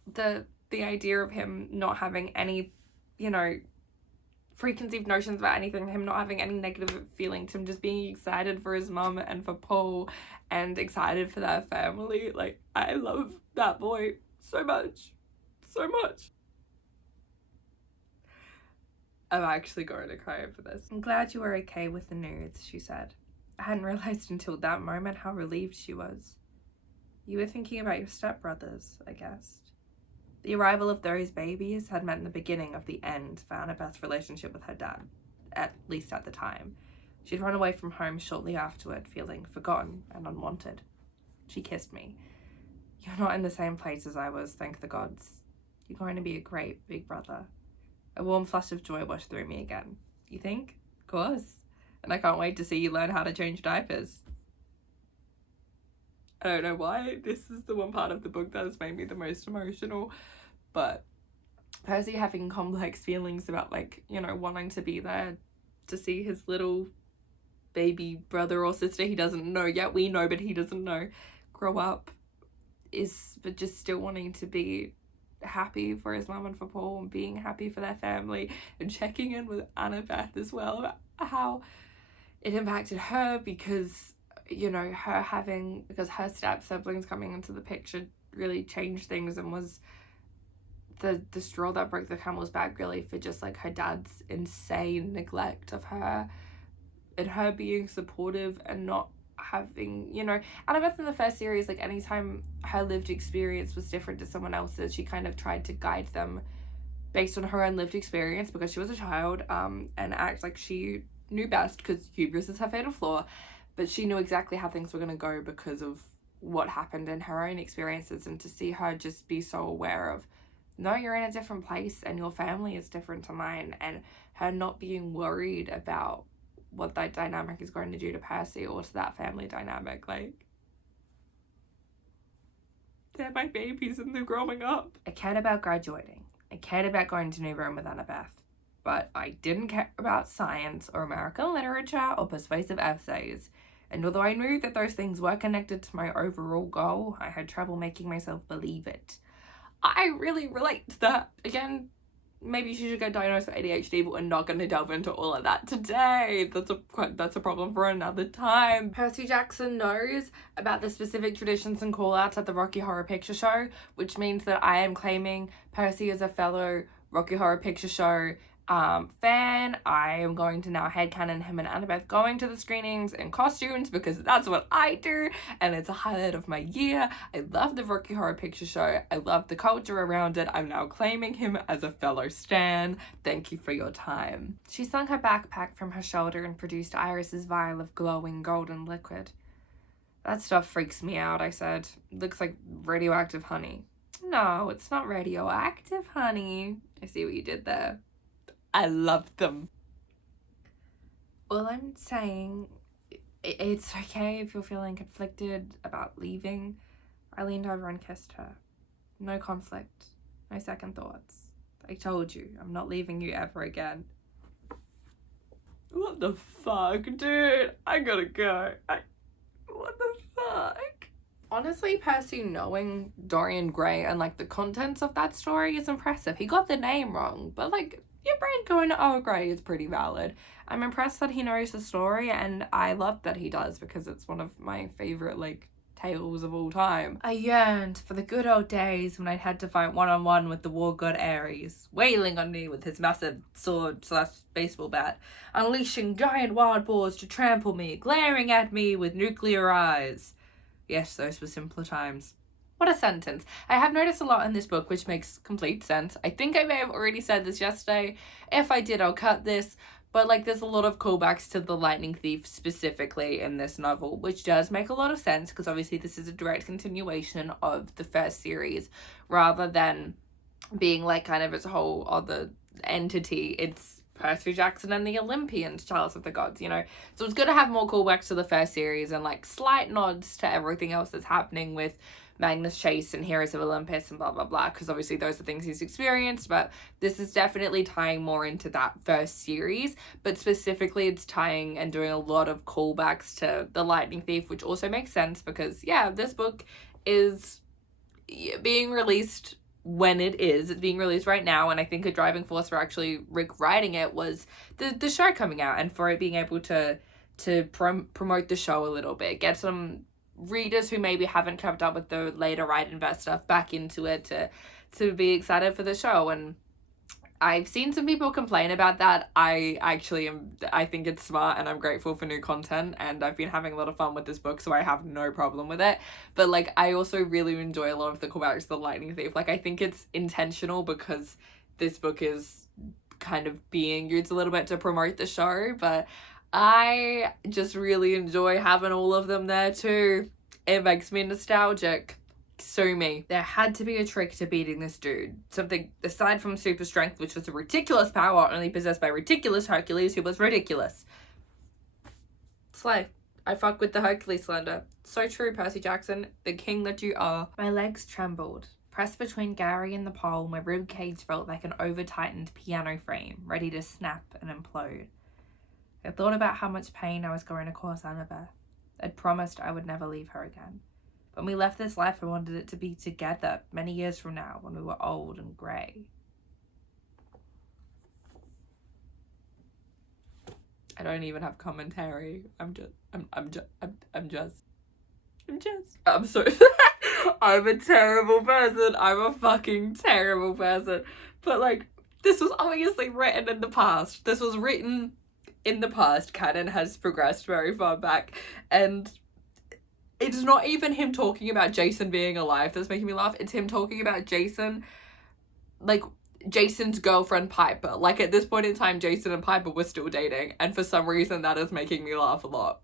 the idea of him not having any, you know, preconceived notions about anything, him not having any negative feelings, him just being excited for his mum and for Paul and excited for their family. Like, I love that boy so much. So much. I'm actually going to cry over this. I'm glad you were okay with the news, she said. I hadn't realised until that moment how relieved she was. You were thinking about your stepbrothers, I guessed. The arrival of those babies had meant the beginning of the end for Annabeth's relationship with her dad, at least at the time. She'd run away from home shortly afterward, feeling forgotten and unwanted. She kissed me. You're not in the same place as I was, thank the gods. You're going to be a great big brother. A warm flush of joy washed through me again. You think? Of course. And I can't wait to see you learn how to change diapers. I don't know why this is the one part of the book that has made me the most emotional, but Percy having complex feelings about, like, you know, wanting to be there to see his little baby brother or sister he doesn't know yet, we know but he doesn't know, grow up, but just still wanting to be happy for his mum and for Paul and being happy for their family, and checking in with Annabeth as well about how it impacted her because, you know, because her step siblings coming into the picture really changed things and was the straw that broke the camel's back, really, for just like her dad's insane neglect of her and her being supportive and not having, you know, Annabeth in the first series, like, anytime her lived experience was different to someone else's, she kind of tried to guide them based on her own lived experience because she was a child, and act like she knew best because hubris is her fatal flaw. But she knew exactly how things were going to go because of what happened in her own experiences. And to see her just be so aware of, no, you're in a different place and your family is different to mine, and her not being worried about what that dynamic is going to do to Percy or to that family dynamic. Like, they're my babies and they're growing up. I cared about graduating. I cared about going to New Rome with Annabeth. But I didn't care about science or American literature or persuasive essays. And although I knew that those things were connected to my overall goal, I had trouble making myself believe it. I really relate to that. Again, maybe she should get diagnosed with ADHD, but we're not going to delve into all of that today. That's a problem for another time. Percy Jackson knows about the specific traditions and call-outs at the Rocky Horror Picture Show, which means that I am claiming Percy as a fellow Rocky Horror Picture Show fan. I am going to now headcanon him and Annabeth going to the screenings in costumes because that's what I do and it's a highlight of my year. I love the Rocky Horror Picture Show. I love the culture around it. I'm now claiming him as a fellow stan. Thank you for your time. She slung her backpack from her shoulder and produced Iris's vial of glowing golden liquid. That stuff freaks me out, I said. Looks like radioactive honey. No, it's not radioactive honey. I see what you did there. I love them. All I'm saying, it's okay if you're feeling conflicted about leaving. I leaned over and kissed her. No conflict, no second thoughts. I told you, I'm not leaving you ever again. What the fuck, dude? I gotta go. What the fuck? Honestly, Percy knowing Dorian Gray and, like, the contents of that story is impressive. He got the name wrong, but, like, your brain going to, oh, Gray is pretty valid. I'm impressed that he knows the story, and I love that he does because it's one of my favourite, like, tales of all time. I yearned for the good old days when I'd had to fight one-on-one with the war god Ares, wailing on me with his massive sword/baseball bat, unleashing giant wild boars to trample me, glaring at me with nuclear eyes. Yes, those were simpler times. What a sentence. I have noticed a lot in this book, which makes complete sense. I think I may have already said this yesterday. If I did, I'll cut this. But, like, there's a lot of callbacks to the Lightning Thief specifically in this novel, which does make a lot of sense because obviously this is a direct continuation of the first series rather than being, like, kind of its whole other entity. It's Percy Jackson and the Olympians, Chalice of the Gods, you know? So it's good to have more callbacks to the first series and, like, slight nods to everything else that's happening with Magnus Chase and Heroes of Olympus and blah, blah, blah, because obviously those are things he's experienced, but this is definitely tying more into that first series, but specifically it's tying and doing a lot of callbacks to the Lightning Thief, which also makes sense because, yeah, this book is being released when it's being released right now, and I think a driving force for actually Rick writing it was the show coming out, and for it being able to promote the show a little bit, get some readers who maybe haven't kept up with the later Write Invest stuff back into it to be excited for the show. And I've seen some people complain about that. I think it's smart and I'm grateful for new content, and I've been having a lot of fun with this book, so I have no problem with it. But, like, I also really enjoy a lot of the callbacks to the Lightning Thief. Like, I think it's intentional because this book is kind of being used a little bit to promote the show, but I just really enjoy having all of them there too. It makes me nostalgic. Sue me. There had to be a trick to beating this dude. Something aside from super strength, which was a ridiculous power only possessed by ridiculous Hercules, who was ridiculous. Slay. I fuck with the Hercules slander. So true, Percy Jackson, the king that you are. My legs trembled. Pressed between Gary and the pole, my rib cage felt like an over-tightened piano frame, ready to snap and implode. I thought about how much pain I was going to cause Annabeth. I'd promised I would never leave her again. When we left this life, I wanted it to be together many years from now when we were old and grey. I don't even have commentary. I'm so I'm a terrible person. I'm a fucking terrible person. But, like, this was obviously written in the past. This was written in the past. Canon has progressed very far back, and it's not even him talking about Jason being alive that's making me laugh. It's him talking about Jason, like, Jason's girlfriend Piper. Like, at this point in time, Jason and Piper were still dating, and for some reason that is making me laugh a lot.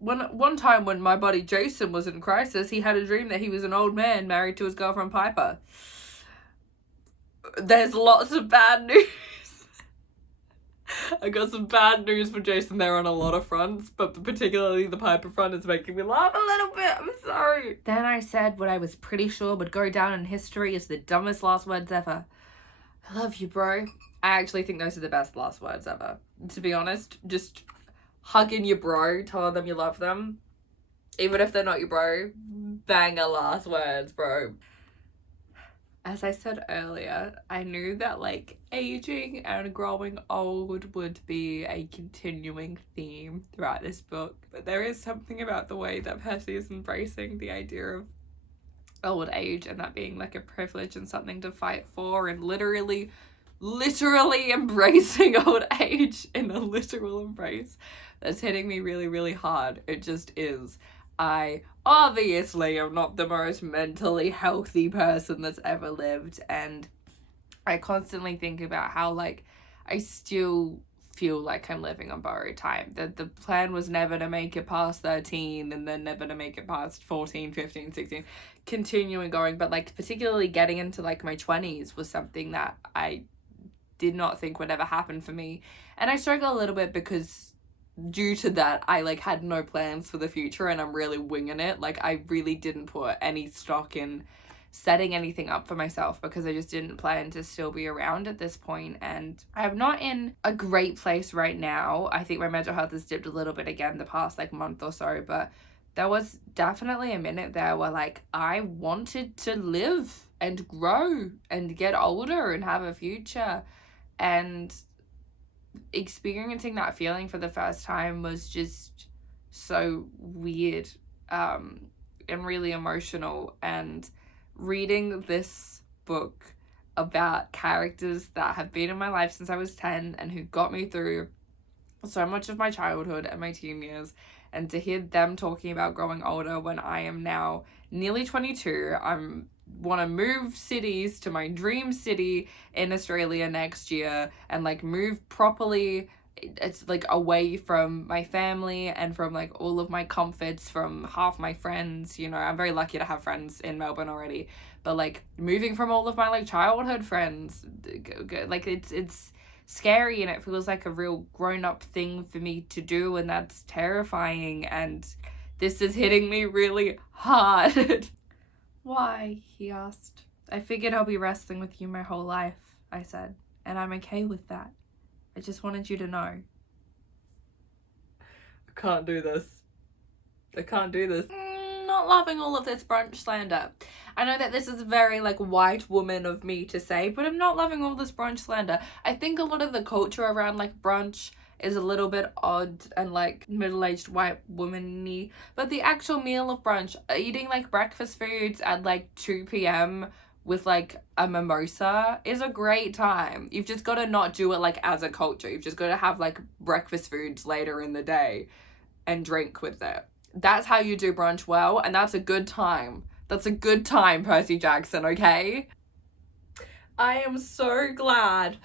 One time when my buddy Jason was in crisis, he had a dream that he was an old man married to his girlfriend Piper. There's lots of bad news. I got some bad news for Jason there on a lot of fronts, but particularly the Piper front is making me laugh a little bit. I'm sorry. Then I said what I was pretty sure would go down in history as the dumbest last words ever. I love you, bro. I actually think those are the best last words ever. To be honest, just hugging your bro, telling them you love them. Even if they're not your bro, banger last words, bro. As I said earlier, I knew that, like, aging and growing old would be a continuing theme throughout this book. But there is something about the way that Percy is embracing the idea of old age and that being, like, a privilege and something to fight for, and literally embracing old age in a literal embrace that's hitting me really, really hard. It just is. I obviously am not the most mentally healthy person that's ever lived, and I constantly think about how, like, I still feel like I'm living on borrowed time. That the plan was never to make it past 13 and then never to make it past 14, 15, 16, continuing going, but, like, particularly getting into, like, my 20s was something that I did not think would ever happen for me, and I struggle a little bit because due to that, I, like, had no plans for the future and I'm really winging it. Like, I really didn't put any stock in setting anything up for myself because I just didn't plan to still be around at this point, and I'm not in a great place right now. I think my mental health has dipped a little bit again the past, like, month or so, but there was definitely a minute there where, like, I wanted to live and grow and get older and have a future, and experiencing that feeling for the first time was just so weird and really emotional. And reading this book about characters that have been in my life since I was 10 and who got me through so much of my childhood and my teen years, and to hear them talking about growing older when I am now nearly 22, I'm want to move cities to my dream city in Australia next year and like move properly. It's like away from my family and from like all of my comforts, from half my friends. You know, I'm very lucky to have friends in Melbourne already, but like moving from all of my like childhood friends, like it's scary, and it feels like a real grown-up thing for me to do, and that's terrifying, and this is hitting me really hard. Why? He asked. I figured I'll be wrestling with you my whole life, I said, and I'm okay with that. I just wanted you to know. I can't do this. I can't do this. Not loving all of this brunch slander. I know that this is very like white woman of me to say, but I'm not loving all this brunch slander. I think a lot of the culture around like brunch is a little bit odd and like middle-aged white woman-y, but the actual meal of brunch, eating like breakfast foods at like 2 p.m. with like a mimosa is a great time. You've just got to not do it like as a culture. You've just got to have like breakfast foods later in the day and drink with it. That's how you do brunch well, and that's a good time. That's a good time, Percy Jackson, okay? I am so glad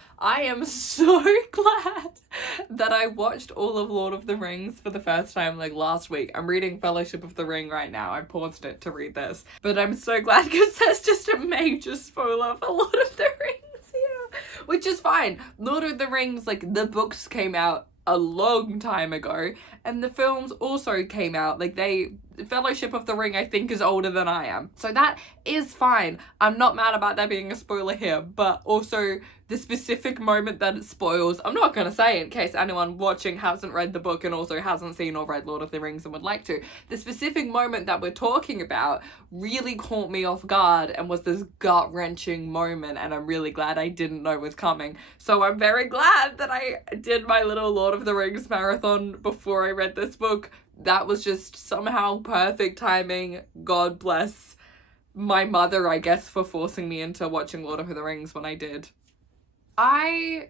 that I watched all of Lord of the Rings for the first time like last week. I'm reading Fellowship of the Ring right now. I paused it to read this. But I'm so glad because there's just a major spoiler for Lord of the Rings here. Which is fine. Lord of the Rings, like the books came out a long time ago, and the films also came out. Like Fellowship of the Ring I think is older than I am, so that is fine. I'm not mad about that being a spoiler here, but also the specific moment that it spoils, I'm not gonna say in case anyone watching hasn't read the book and also hasn't seen or read Lord of the Rings and would like to. The specific moment that we're talking about really caught me off guard and was this gut-wrenching moment, and I'm really glad I didn't know was coming. So I'm very glad that I did my little Lord of the Rings marathon before I read this book. That was just somehow perfect timing. God bless my mother, I guess, for forcing me into watching Lord of the Rings when I did. I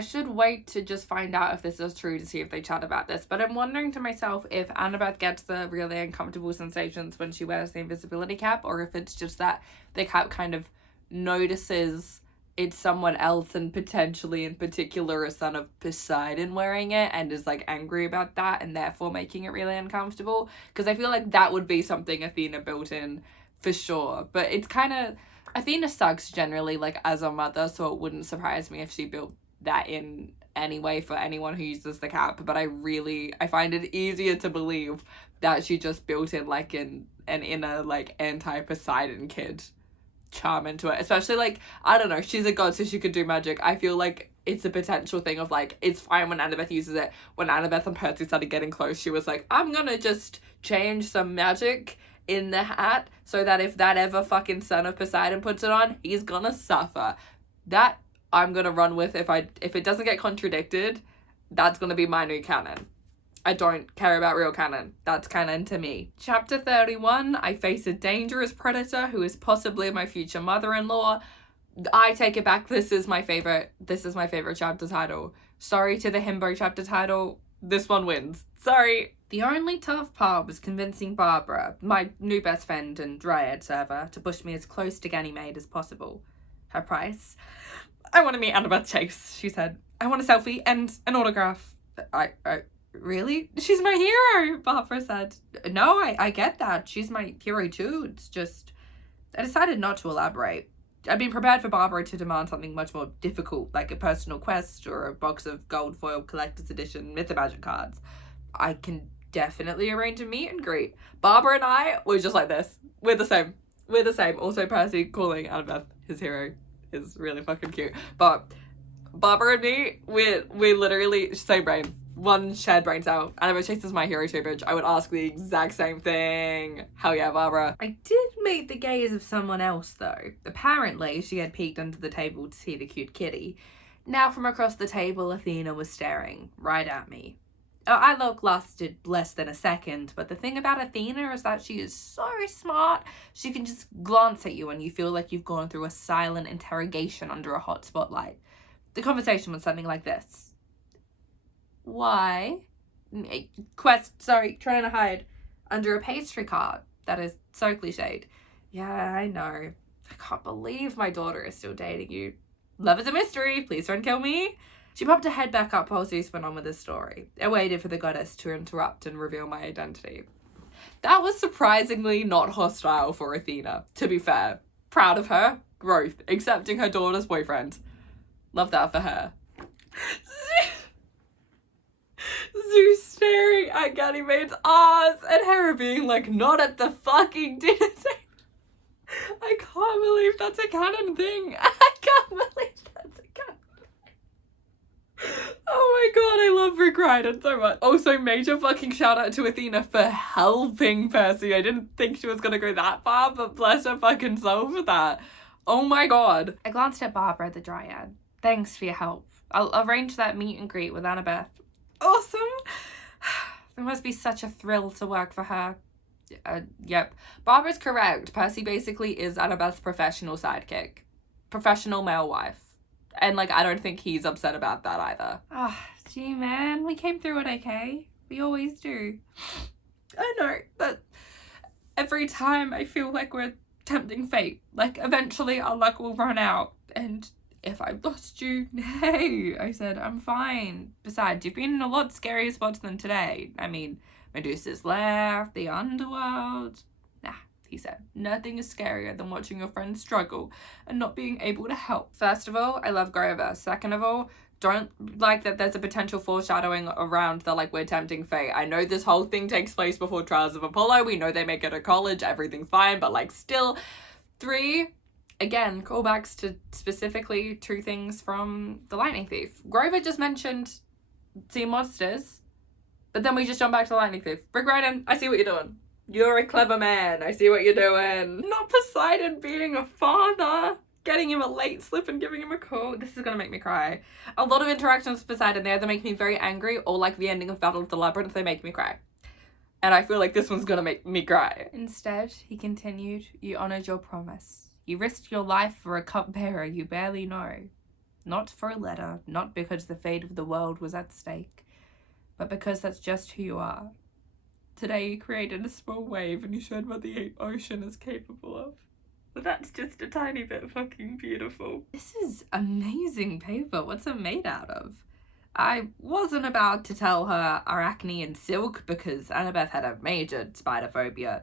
should wait to just find out if this is true to see if they chat about this, but I'm wondering to myself if Annabeth gets the really uncomfortable sensations when she wears the invisibility cap, or if it's just that the cap kind of notices it's someone else and potentially in particular a son of Poseidon wearing it and is like angry about that and therefore making it really uncomfortable, because I feel like that would be something Athena built in for sure. But it's kind of, Athena sucks generally like as a mother, so it wouldn't surprise me if she built that in anyway for anyone who uses the cap. But I find it easier to believe that she just built in like an inner like anti-Poseidon kid charm into it, especially like, I don't know, she's a god so she could do magic. I feel like it's a potential thing of like, it's fine when Annabeth uses it. When Annabeth and Percy started getting close, she was like, I'm gonna just change some magic in the hat so that if that ever fucking son of Poseidon puts it on, he's gonna suffer. That I'm gonna run with. If it doesn't get contradicted, that's gonna be my new canon. I don't care about real canon. That's canon to me. Chapter 31, I face a dangerous predator who is possibly my future mother-in-law. I take it back. This is my favorite chapter title. Sorry to the himbo chapter title. This one wins. Sorry. The only tough part was convincing Barbara, my new best friend and dryad server, to push me as close to Ganymede as possible. Her price? I want to meet Annabeth Chase, she said. I want a selfie and an autograph. Really? She's my hero, Barbara said. No, I get that. She's my hero too. It's just, I decided not to elaborate. I'd been prepared for Barbara to demand something much more difficult, like a personal quest or a box of gold foil collector's edition Myth of Magic cards. I can definitely arrange a meet and greet. Barbara and I, we're just like this. We're the same. Also, Percy calling Annabeth his hero is really fucking cute. But Barbara and me, we're literally same brain. One shared brain cell. Annabeth Chase is my hero too, bitch. I would ask the exact same thing. Hell yeah, Barbara. I did meet the gaze of someone else though. Apparently, she had peeked under the table to see the cute kitty. Now from across the table, Athena was staring right at me. Our look lasted less than a second, but the thing about Athena is that she is so smart. She can just glance at you and you feel like you've gone through a silent interrogation under a hot spotlight. The conversation was something like this. Why? Trying to hide under a pastry cart. That is so cliched. Yeah, I know. I can't believe my daughter is still dating you. Love is a mystery. Please don't kill me. She popped her head back up while Zeus went on with his story. I waited for the goddess to interrupt and reveal my identity. That was surprisingly not hostile for Athena, to be fair. Proud of her. Growth. Accepting her daughter's boyfriend. Love that for her. Zeus staring at Ganymede's ass and Hera being like, not at the fucking dinner table. I can't believe that's a canon thing. I can't believe that's a canon thing. Oh my god, I love Rick Riordan so much. Also, major fucking shout out to Athena for helping Percy. I didn't think she was gonna go that far, but bless her fucking soul for that. Oh my god. I glanced at Barbara the Dryad. Thanks for your help. I'll arrange that meet and greet with Annabeth. Awesome. It must be such a thrill to work for her. Yep. Barbara's correct. Percy basically is Annabeth's professional sidekick. Professional male wife. And, like, I don't think he's upset about that either. Gee, man. We came through it okay. We always do. I know, but every time I feel like we're tempting fate. Like, eventually our luck will run out. And if I lost you, hey, I said, I'm fine. Besides, you've been in a lot scarier spots than today. I mean, Medusa's lair, the underworld. Nah, he said, nothing is scarier than watching your friends struggle and not being able to help. First of all, I love Grover. Second of all, don't like that there's a potential foreshadowing around the, like, we're tempting fate. I know this whole thing takes place before Trials of Apollo. We know they make it at college. Everything's fine, but, like, still. 3, again, callbacks to specifically 2 things from The Lightning Thief. Grover just mentioned sea monsters, but then we just jump back to The Lightning Thief. Rick Riordan, I see what you're doing. You're a clever man. I see what you're doing. Not Poseidon being a father. Getting him a late slip and giving him a call. This is gonna make me cry. A lot of interactions with Poseidon there that make me very angry, or like the ending of Battle of the Labyrinth, they make me cry. And I feel like this one's gonna make me cry. Instead, he continued, you honored your promise. You risked your life for a cupbearer you barely know. Not for a letter, not because the fate of the world was at stake, but because that's just who you are. Today you created a small wave and you showed what the ocean is capable of. But that's just a tiny bit fucking beautiful. This is amazing paper. What's it made out of? I wasn't about to tell her Arachne and silk because Annabeth had a major spider phobia.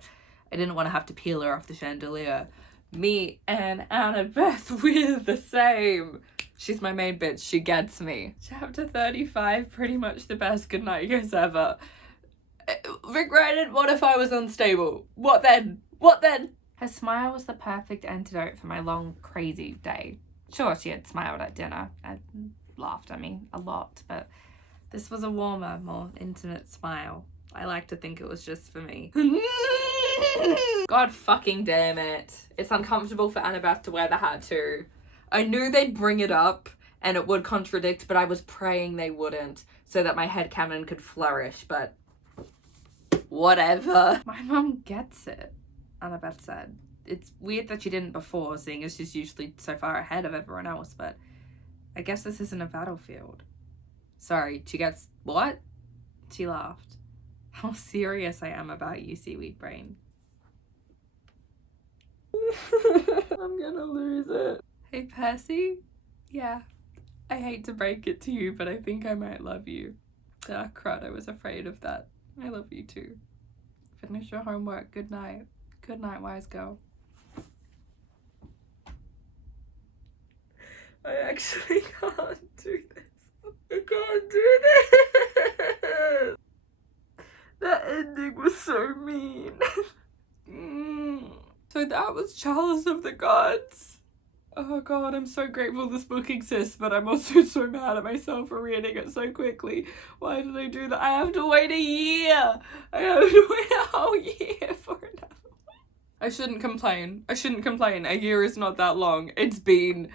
I didn't want to have to peel her off the chandelier. Me and Annabeth, we're the same. She's my main bitch. She gets me. Chapter 35, pretty much the best goodnight kiss ever. Rick Riordan, what if I was unstable? What then? What then? Her smile was the perfect antidote for my long, crazy day. Sure, she had smiled at dinner and laughed at me a lot, but this was a warmer, more intimate smile. I like to think it was just for me. God fucking damn it. It's uncomfortable for Annabeth to wear the hat too. I knew they'd bring it up and it would contradict, but I was praying they wouldn't so that my headcanon could flourish, but whatever. My mum gets it, Annabeth said. It's weird that she didn't before, seeing as she's usually so far ahead of everyone else, but I guess this isn't a battlefield. Sorry, she gets what? She laughed. How serious I am about you, seaweed brain. I'm gonna lose it. Hey, Percy? Yeah, I hate to break it to you, but I think I might love you. Ah, crud, I was afraid of that. I love you too. Finish your homework. Good night. Good night, wise girl. I actually can't do this. I can't do this. That ending was so mean. So that was Chalice of the Gods. Oh god, I'm so grateful this book exists, but I'm also so mad at myself for reading it so quickly. Why did I do that? I have to wait a year. I have to wait a whole year for another one. I shouldn't complain. I shouldn't complain. A year is not that long. It's been,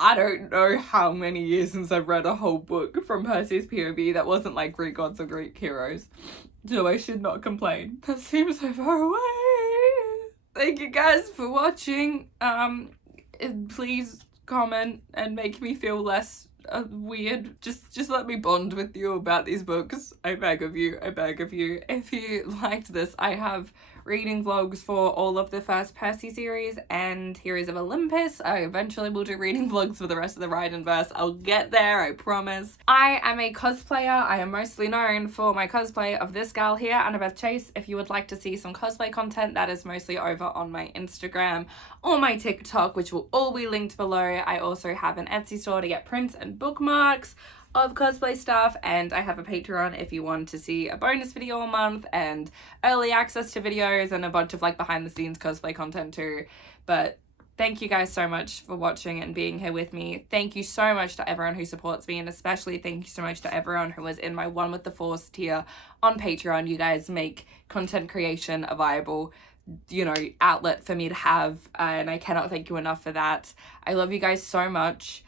I don't know how many years since I've read a whole book from Percy's POV that wasn't like Greek gods or Greek heroes. So I should not complain. That seems so far away. Thank you guys for watching. Please comment and make me feel less weird. Just let me bond with you about these books. I beg of you. I beg of you. If you liked this, I have reading vlogs for all of the first Percy series and Heroes of Olympus. I eventually will do reading vlogs for the rest of the Ride and Verse. I'll get there, I promise. I am a cosplayer. I am mostly known for my cosplay of this gal here, Annabeth Chase. If you would like to see some cosplay content, that is mostly over on my Instagram or my TikTok, which will all be linked below. I also have an Etsy store to get prints and bookmarks of cosplay stuff, and I have a Patreon if you want to see a bonus video a month and early access to videos and a bunch of like behind the scenes cosplay content too. But thank you guys so much for watching and being here with me. Thank you so much to everyone who supports me, and especially thank you so much to everyone who was in my One with the Force tier on Patreon. You guys make content creation a viable, you know, outlet for me to have, and I cannot thank you enough for that. I love you guys so much.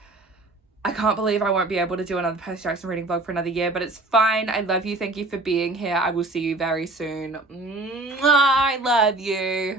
I can't believe I won't be able to do another Percy Jackson reading vlog for another year, but it's fine. I love you. Thank you for being here. I will see you very soon. Mwah, I love you.